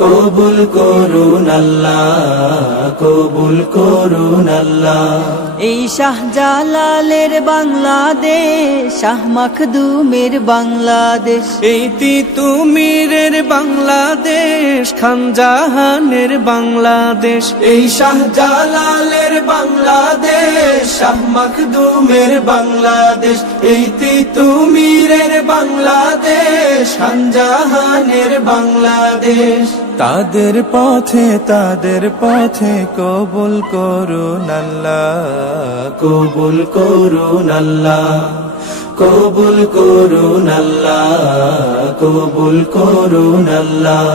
কবুল করুন আল্লাহ কবুল করুন আল্লাহ। এই শাহজালালের বাংলাদেশ শাহ মাখদুমের বাংলাদেশ। এই তিতুমিরের বাংলাদেশ খানজাহানের বাংলাদেশ। এই শাহজালালের বাংলাদেশ শাহ মখদুমের বাংলাদেশ। এই তিতুমিরের বাংলাদেশ খানজাহানের বাংলাদেশ। তাদের পথে তাদের পথে কবুল করুন আল্লাহ। কবুল করুন আল্লাহ কবুল করুন আল্লাহ। কবুল করুন আল্লাহ।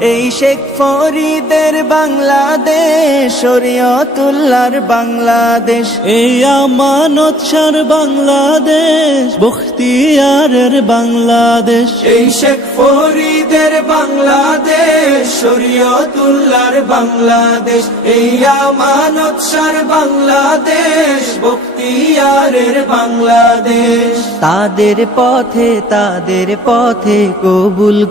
এই শেখ ফরিদের বাংলাদেশ শরীয়তুল্লাহর বাংলাদেশ। এই আমানত সার বাংলাদেশ বখতিয়ারের বাংলাদেশ। এই শেখ ফরিদের বাংলাদেশ শরীয়তুল্লাহর বাংলাদেশ। এই আমানত সার বাংলাদেশ বাংলাদেশ। তাদের পথে তাদের পথে কবুল